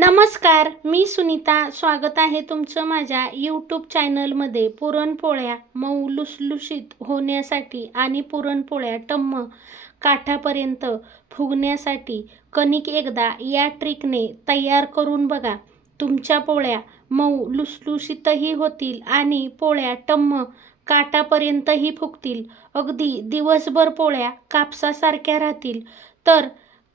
नमस्कार मी सुनीता. स्वागत आहे तुमचं माझ्या यूट्यूब चॅनलमध्ये पुरणपोळ्या मऊ लुसलुशीत होण्यासाठी आणि पुरणपोळ्या टम्म काठापर्यंत फुगण्यासाठी कणिक एकदा या ट्रिकने तयार करून बघा. तुमच्या पोळ्या मऊ लुसलुशीतही होतील आणि पोळ्या टम्म काठापर्यंतही फुगतील. अगदी दिवसभर पोळ्या कापसासारख्या राहतील. तर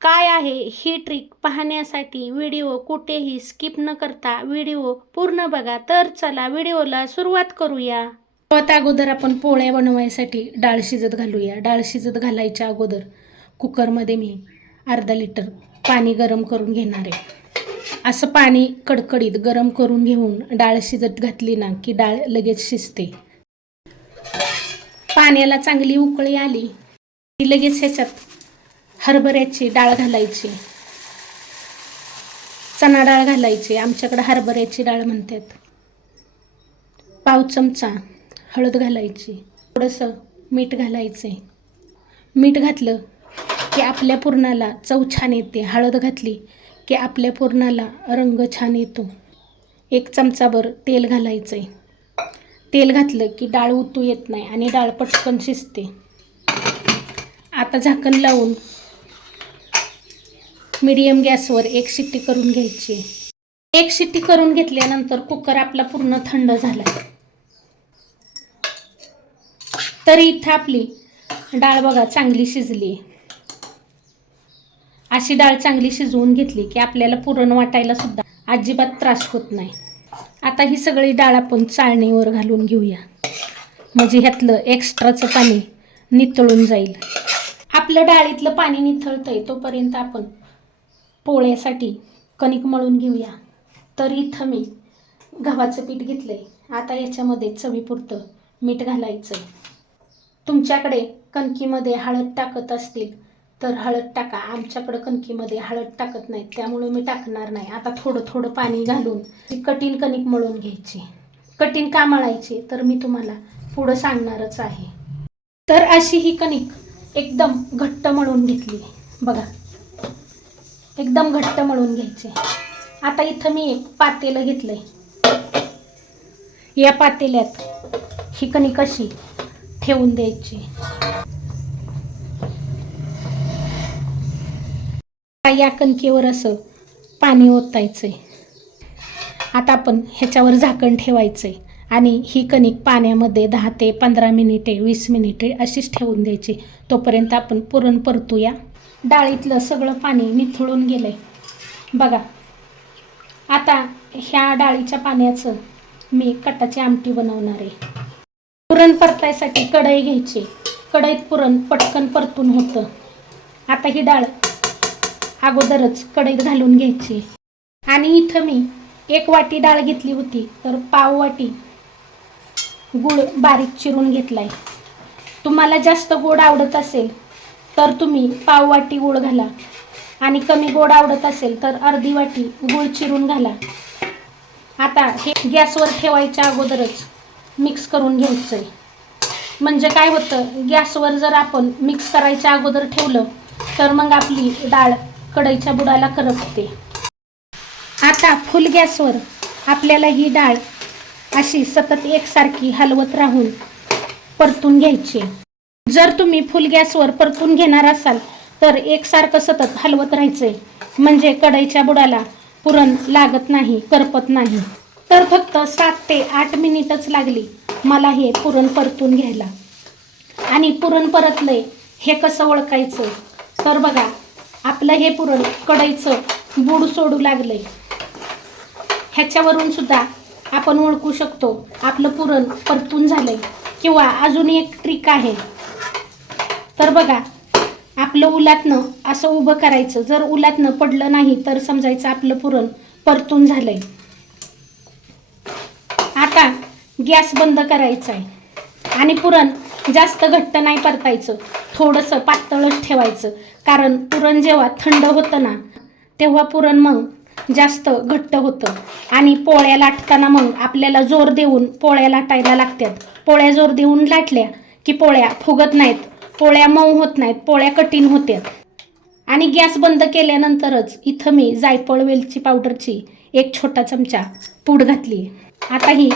काय आहे ही ट्रिक पाहण्यासाठी व्हिडिओ कुठेही स्किप न करता व्हिडिओ पूर्ण बघा. तर चला व्हिडिओला सुरुवात करूया. सर्वात अगोदर आपण पोळ्या बनवायसाठी डाळ शिजत घालूया. डाळ शिजत घालायच्या अगोदर कुकरमध्ये मी अर्धा लिटर पाणी गरम करून घेणार आहे. असं पाणी कडकडीत गरम करून घेऊन डाळ शिजत घातली ना की डाळ लगेच शिजते. पाण्याला चांगली उकळी आली की लगेच ह्याच्यात हरभऱ्याची डाळ घालायची. चणा डाळ घालायची. आमच्याकडे हरभऱ्याची डाळ म्हणतात. पाव चमचा हळद घालायची. थोडंसं मीठ घालायचे. मीठ घातलं की आपल्या पुरणाला चव छान येते. हळद घातली की आपल्या पुरणाला रंग छान येतो. एक चमचाभर तेल घालायचं आहे तेल घातलं की डाळ उतू येत नाही आणि डाळ पटकन शिजते. आता झाकण लावून मीडियम गॅसवर एक शिट्टी करून घ्यायची. एक शिट्टी करून घेतल्यानंतर कुकर आपला पूर्ण थंड झाला. तरी इथं आपली डाळ बघा चांगली शिजली. अशी डाळ चांगली शिजवून घेतली की आपल्याला पुरण वाटायला सुद्धा अजिबात त्रास होत नाही. आता ही सगळी डाळ आपण चाळणीवर घालून घेऊया. म्हणजे ह्यातलं एक्स्ट्राचं पाणी नितळून जाईल. आपलं डाळीतलं पाणी निथळतंय तोपर्यंत आपण पोळ्यासाठी कणिक मळून घेऊया. तर इथं मी गव्हाचं पीठ घेतलंय. आता याच्यामध्ये चवीपुरतं मीठ घालायचं तुमच्याकडे कणकीमध्ये हळद टाकत असतील तर हळद टाका. आमच्याकडं कणकीमध्ये हळद टाकत नाहीत त्यामुळे मी टाकणार नाही. आता थोडं थोडं पाणी घालून ती कठीण कणिक मळून घ्यायची. कठीण का मळायची तर मी तुम्हाला पुढं सांगणारच आहे. तर अशी ही कणिक एकदम घट्ट मळून घेतली. बघा एकदम घट्ट मळून घ्यायचे. आता इथं मी एक पातेलं घेतलंय. या पातेल्यात ही कणिक अशी ठेवून द्यायची? या कणकेवर असं पाणी ओतायचंय. आता आपण ह्याच्यावर झाकण ठेवायचंय आणि ही कणिक पाण्यामध्ये दहा ते पंधरा मिनिटे वीस मिनिटे अशीच ठेवून द्यायची. तोपर्यंत आपण पुरण परतूया. डाळीतलं सगळं पाणी निथळून आहे बघा आता ह्या डाळीच्या पाण्याचं मी कटाची आमटी बनवणार आहे. पुरण परतायसाठी कढई घ्यायची. कढईत पुरण पटकन परतून होतं. आता ही डाळ अगोदरच कढईत घालून घ्यायची. आणि इथं मी एक वाटी डाळ घेतली होती तर पाव वाटी गूळ बारीक चिरून घेतला आहे तुम्हाला जास्त गोड आवडत असेल तर तुम्ही पाव वाटी गूळ घाला. आणि कमी गोड आवडत असेल तर अर्धी वाटी गूळ चिरून घाला. आता हे गॅसवर ठेवायच्या अगोदरच मिक्स करून घ्यायचं आहे म्हणजे काय होतं गॅसवर जर आपण मिक्स करायच्या अगोदर ठेवलं तर मग आपली डाळ कढईच्या बुडाला करपते. आता फुल गॅसवर आपल्याला ही डाळ अशी सतत एकसारखी हलवत राहून परतून घ्यायची जर तुम्ही फुल गॅसवर परतून घेणार असाल तर एकसारखं सतत हलवत राहायचंय. म्हणजे कढईच्या बुडाला पुरण लागत नाही करपत नाही. तर फक्त सात ते आठ मिनिटच लागली मला हे पुरण परतून घ्यायला. आणि पुरण परतलंय हे कसं ओळखायचं? तर बघा आपलं हे पुरण कढईचं बूड सोडू लागलंय. ह्याच्यावरून सुद्धा आपण ओळखू शकतो आपलं पुरण परतून झालंय. किंवा अजून एक ट्रिक आहे. तर बघा आपलं उलातनं असं उभं करायचं. जर उलातनं पडलं नाही तर समजायचं आपलं पुरण परतून झालंय. आता गॅस बंद करायचा आहे आणि पुरण जास्त घट्ट नाही परतायचं. थोडंसं पातळच ठेवायचं. कारण पुरण जेव्हा थंड होतं ना तेव्हा पुरण मग जास्त घट्ट होतं. आणि पोळ्या लाटताना मग आपल्याला जोर देऊन पोळ्या लाटायला लागतात. पोळ्या जोर देऊन लाटल्या की पोळ्या फुगत नाहीत. पोळ्या मऊ होत नाहीत पोळ्या कठीण होत्यात आणि गॅस बंद केल्यानंतरच इथं मी जायफळ वेलची पावडरची एक छोटा चमचा पूड घातली. आता ही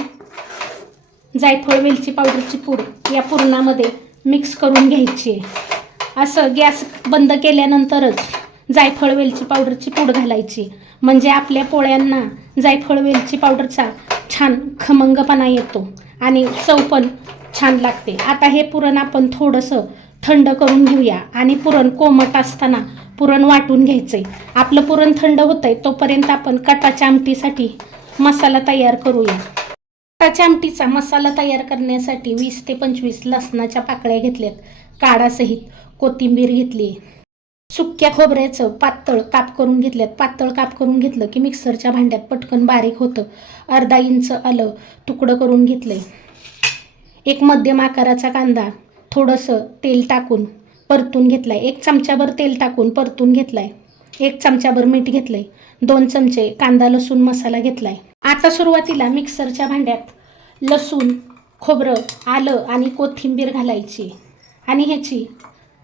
जायफळ वेलची पावडरची पूड या पुरणामध्ये मिक्स करून घ्यायची. आहे असं गॅस बंद केल्यानंतरच जायफळ वेलची पावडरची पूड घालायची. म्हणजे आपल्या पोळ्यांना जायफळ वेलची पावडरचा छान खमंगपणा येतो आणि चव पण छान लागते. आता हे पुरण आपण थोडंसं थंड करून घेऊया आणि पुरण कोमट असताना पुरण वाटून घ्यायचं आहे आपलं पुरण थंड होतंय तोपर्यंत आपण कटाच्या आमटीसाठी मसाला तयार करूया. कटाच्या आमटीचा मसाला तयार करण्यासाठी वीस ते पंचवीस लसणाच्या पाकळ्या घेतल्यात काढासहित कोथिंबीर घेतली. सुक्या खोबऱ्याचं पातळ काप करून घेतल्यात. पातळ काप करून घेतलं की मिक्सरच्या भांड्यात पटकन बारीक होतं. अर्धा इंच आलं तुकडं करून घेतलंय. एक मध्यम आकाराचा कांदा थोडंसं तेल टाकून परतून घेतलं आहे एक चमच्याभर तेल टाकून परतून घेतलं आहे एक चमच्याभर मीठ घेतलं आहे दोन चमचे कांदा लसूण मसाला घेतला आहे आता सुरुवातीला मिक्सरच्या भांड्यात लसूण खोबरं आलं आणि कोथिंबीर घालायची आणि ह्याची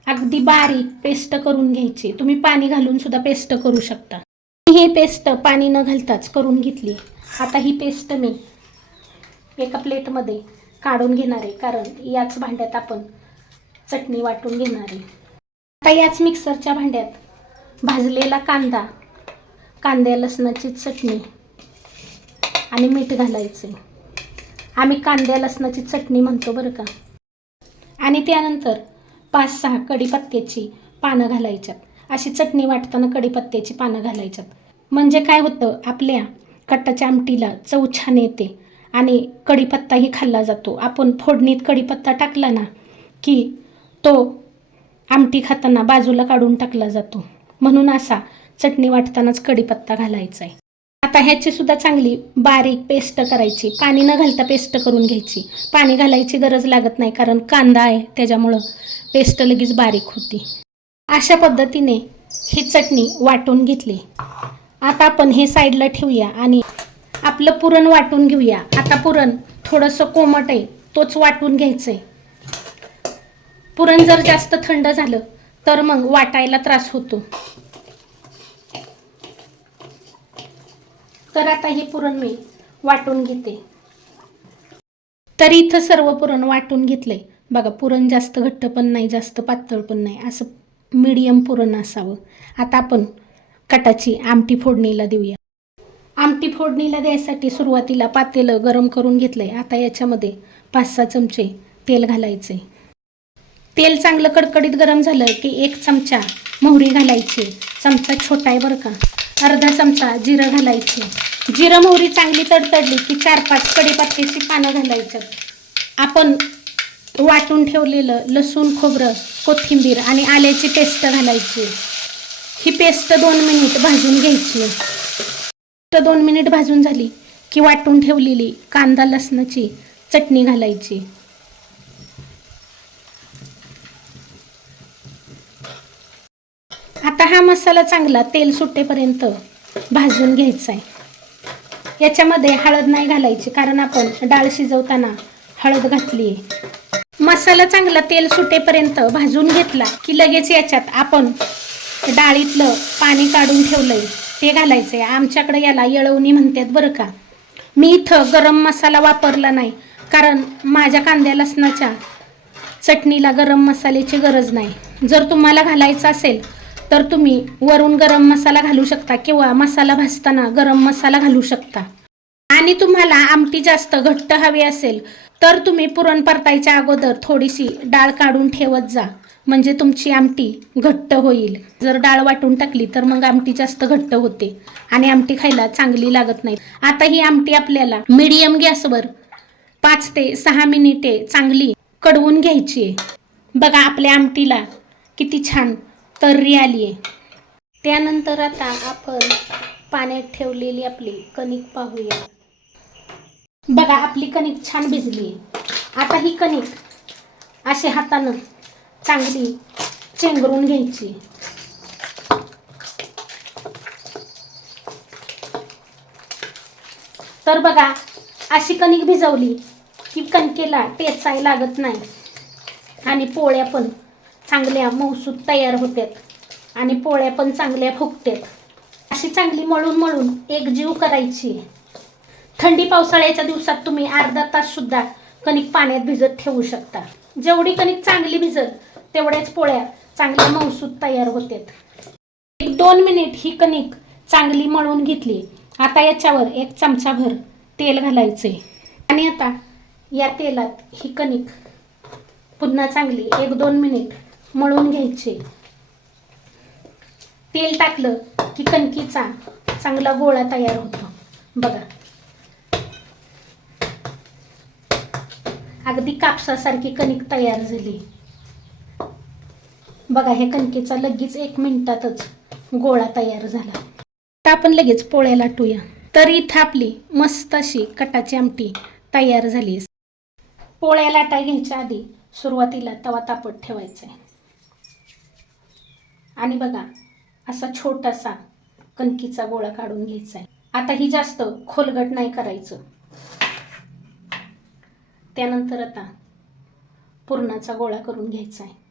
अगदी बारीक पेस्ट करून घ्यायची. तुम्ही पाणी घालून सुद्धा पेस्ट करू शकता. मी ही पेस्ट पाणी न घालताच करून घेतली. आता ही पेस्ट मी एका प्लेटमध्ये काढून घेणार आहे कारण याच भांड्यात आपण चटणी वाटून घेणार आहे. आता याच मिक्सरच्या भांड्यात भाजलेला कांदा कांद्या लसणाची चटणी आणि मीठ घालायचे आम्ही कांद्या लसणाची चटणी म्हणतो बरं का. आणि त्यानंतर पाच सहा कढीपत्त्याची पानं घालायच्यात. अशी चटणी वाटताना कढीपत्त्याची पानं घालायच्यात. म्हणजे काय होतं आपल्या कट्टाच्या आमटीला चव छान येते. आणि कढीपत्ताही खाल्ला जातो. आपण फोडणीत कढीपत्ता टाकला ना की तो आमटी खाताना बाजूला काढून टाकला जातो. म्हणून असा चटणी वाटतानाच कढीपत्ता घालायचा आहे आता ह्याची सुद्धा चांगली बारीक पेस्ट करायची. पाणी न घालता पेस्ट करून घ्यायची. पाणी घालायची गरज लागत नाही कारण कांदा आहे त्याच्यामुळं पेस्ट लगेच बारीक होती. अशा पद्धतीने ही चटणी वाटून घेतली. आता आपण हे साईडला ठेवूया आणि आपलं पुरण वाटून घेऊया. आता पुरण थोडंसं कोमट आहे तोच वाटून घ्यायचं आहे पुरण जर जास्त थंड झालं तर मग वाटायला त्रास होतो. तर आता हे पुरण मी वाटून घेते. तर इथं सर्व पुरण वाटून घेतलंय. बघा पुरण जास्त घट्ट पण नाही जास्त पातळ पण नाही. असं मीडियम पुरण असावं. आता आपण कटाची आमटी फोडणीला देऊया. आमटी फोडणीला द्यायसाठी सुरुवातीला पातेलं गरम करून घेतलंय. आता याच्यामध्ये पाच सहा चमचे तेल घालायचे. तेल चांगलं कडकडीत गरम झालं की एक चमचा मोहरी घालायची. चमचा छोटा आहे बरं का. अर्धा चमचा जिरं घालायचे. जिरं मोहरी चांगली तडतडली की चार पाच कडीपत्त्याची पानं घालायचं आपण वाटून ठेवलेलं लसूण खोबरं कोथिंबीर आणि आल्याची पेस्ट घालायची. ही पेस्ट दोन मिनिट भाजून घ्यायची. फक्त दोन मिनिट भाजून झाली की वाटून ठेवलेली कांदा लसणाची चटणी घालायची. आता हा मसाला चांगला तेल सुटेपर्यंत भाजून घ्यायचा आहे याच्यामध्ये हळद नाही घालायची कारण आपण डाळ शिजवताना हळद घातली आहे मसाला चांगला तेल सुटेपर्यंत भाजून घेतला की लगेच याच्यात आपण डाळीतलं पाणी काढून हे घालायचं घालायचंय. आमच्याकडे याला येळवणी म्हणतात बरं का. मी इथं गरम मसाला वापरला नाही. कारण माझ्या कांद्या लसणाच्या चटणीला गरम मसाल्याची गरज नाही. जर तुम्हाला घालायचं असेल तर तुम्ही वरून गरम मसाला घालू शकता किंवा मसाला भाजताना गरम मसाला घालू शकता. आणि तुम्हाला आमटी जास्त घट्ट हवी असेल तर तुम्ही पुरण परतायच्या अगोदर थोडीशी डाळ काढून ठेवत जा. म्हणजे तुमची आमटी घट्ट होईल. जर डाळ वाटून टाकली तर मग आमटी जास्त घट्ट होते आणि आमटी खायला चांगली लागत नाही. आता ही आमटी आपल्याला मिडियम गॅसवर पाच ते सहा मिनिटे चांगली कडवून घ्यायची आहे. बघा आपल्या आमटीला किती छान तर्री आली आहे. त्यानंतर आता आपण पाण्यात ठेवलेली आपली कणिक पाहूया. बघा आपली कणिक छान भिजली आहे. आता ही कणिक अशी हातानं चांगली चेंगरून घ्यायची. तर बघा अशी कणिक भिजवली की कणकेला टेचाय लागत नाही. आणि पोळ्या पण चांगल्या मौसूद तयार होतात आणि पोळ्या पण चांगल्या फुगतात. अशी चांगली मळून मळून एक जीव करायची. थंडी पावसाळ्याच्या दिवसात तुम्ही अर्धा तास सुद्धा कणिक पाण्यात भिजत ठेवू शकता. जेवढी कणिक चांगली भिजत तेवढ्याच पोळ्या चांगल्या मौसूद तयार होतात. एक दोन मिनिट ही कणिक चांगली मळून घेतली. आता याच्यावर एक चमचाभर तेल घालायचे. आणि आता या तेलात ही कणिक पुन्हा चांगली एक दोन मिनिट मळून घ्यायचे. तेल टाकलं की कणकीचा चांगला गोळा तयार होतो. बघा. अगदी कापसासारखी कणिक तयार झाली. बघा हे कणकेचा लगेच एक मिनिटातच गोळा तयार झाला. तर आपण लगेच पोळ्या लाटूया. तर इथं आपली मस्त अशी कटाची आमटी तयार झाली. पोळ्या लाटा घ्यायच्या आधी सुरुवातीला तवा तापत ठेवायचा आहे आणि बघा असा छोटासा कणकीचा गोळा काढून घ्यायचा आहे आता ही जास्त खोलगट नाही करायचं. त्यानंतर आता पुरणाचा गोळा करून घ्यायचा आहे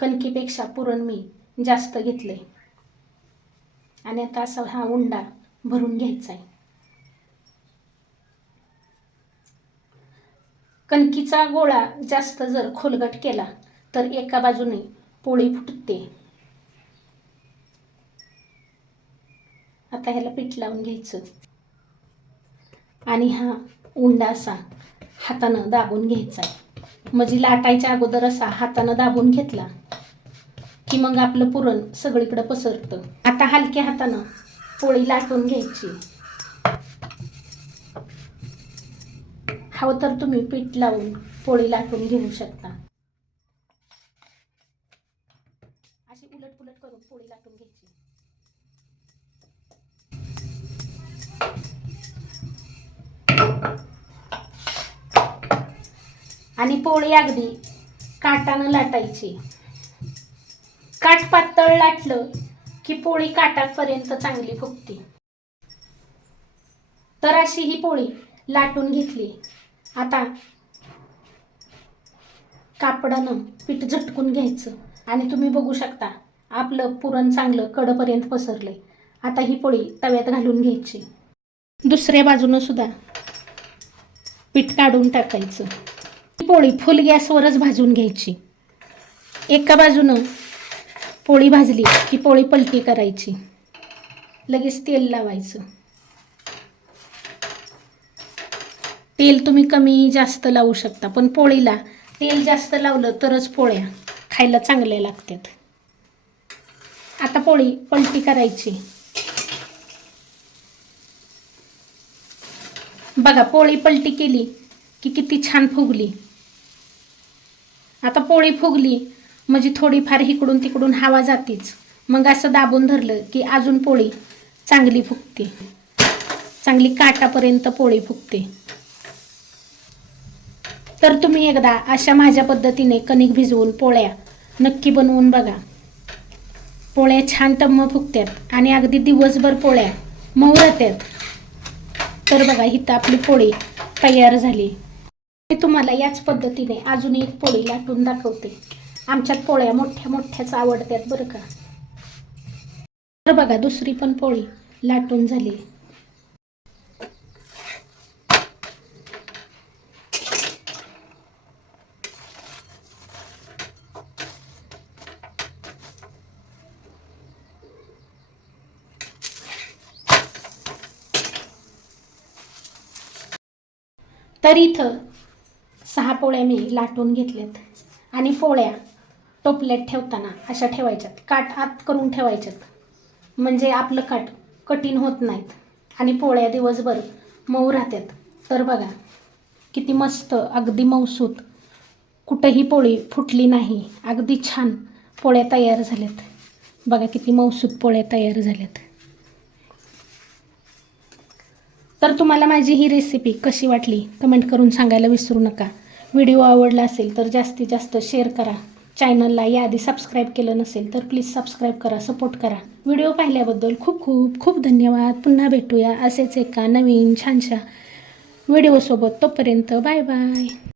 कणकीपेक्षा पुरण मी जास्त घेतले. आणि आता असा हा उंडा भरून घ्यायचा आहे. कणकीचा गोळा जास्त जर खोलगट केला तर एका बाजूने पोळी फुटते. आता ह्याला पीठ लावून घ्यायचं. आणि हा उंडा असा हातानं दाबून घ्यायचा आहे. म्हणजे लाटायच्या अगोदर असा हातानं दाबून घेतला की मग आपलं पुरण सगळीकडं पसरतं. आता हलक्या हातानं पोळी लाटून घ्यायची. हवं तर तुम्ही पीठ लावून पोळी लाटून घेऊ शकता. आणि पोळी अगदी काटानं लाटायची. काठ पातळ लाटलं की पोळी काटापर्यंत चांगली फुगते. तर अशी ही पोळी लाटून घेतली. आता कापडानं पीठ झटकून घ्यायचं आणि तुम्ही बघू शकता आपलं पुरण चांगलं कडपर्यंत पसरलंय. आता ही पोळी तव्यात घालून घ्यायची. दुसऱ्या बाजूनं सुद्धा पीठ काढून टाकायचं. पोळी फुल गॅसवरच भाजून घ्यायची. एका बाजूनं पोळी भाजली की पोळी पलटी करायची. लगेच तेल लावायचं. तेल तुम्ही कमी जास्त लावू शकता पण पोळीला तेल जास्त लावलं तरच पोळ्या खायला चांगल्या लागतात. आता पोळी पलटी करायची. बघा पोळी पलटी केली की किती छान फुगली. आता पोळी फुगली म्हणजे थोडीफार इकडून तिकडून हवा जातीच. मग असं दाबून धरलं की अजून पोळी चांगली फुगते. चांगली काटापर्यंत पोळी फुगते. तर तुम्ही एकदा अशा माझ्या पद्धतीने कणिक भिजवून पोळ्या नक्की बनवून बघा. पोळ्या छान टम्म फुगतात आणि अगदी दिवसभर पोळ्या मऊ राहतात तर बघा इथं आपली पोळी तयार झाली. तुम्हाला याच पद्धतीने अजून एक पोळी लाटून दाखवते. आमच्यात पोळ्या मोठ्या मोठ्याच आवडतात बरं का? तर बघा दुसरी पण पोळी लाटून झाली. तर इथं पोळ्या मी लाटून घेतल्यात. आणि पोळ्या टोपल्यात ठेवताना अशा ठेवायच्यात. काट आत करून ठेवायच्यात. म्हणजे आपलं काट कठीण होत नाहीत. आणि पोळ्या दिवसभर मऊ राहतात. तर बघा किती मस्त अगदी मऊसूत. कुठंही पोळी फुटली नाही. अगदी छान पोळ्या तयार झाल्यात. बघा किती मऊसूत पोळ्या तयार झाल्यात. तर तुम्हाला माझी ही रेसिपी कशी वाटली? कमेंट करून सांगायला विसरू नका. व्हिडिओ आवडला असेल तर जास्तीत जास्त शेअर करा. चॅनलला याआधी सबस्क्राईब केलं नसेल तर प्लीज सबस्क्राईब करा सपोर्ट करा. व्हिडिओ पाहिल्याबद्दल खूप खूप खूप धन्यवाद. पुन्हा भेटूया असेच एका नवीन छानशा व्हिडिओसोबत तोपर्यंत बाय बाय.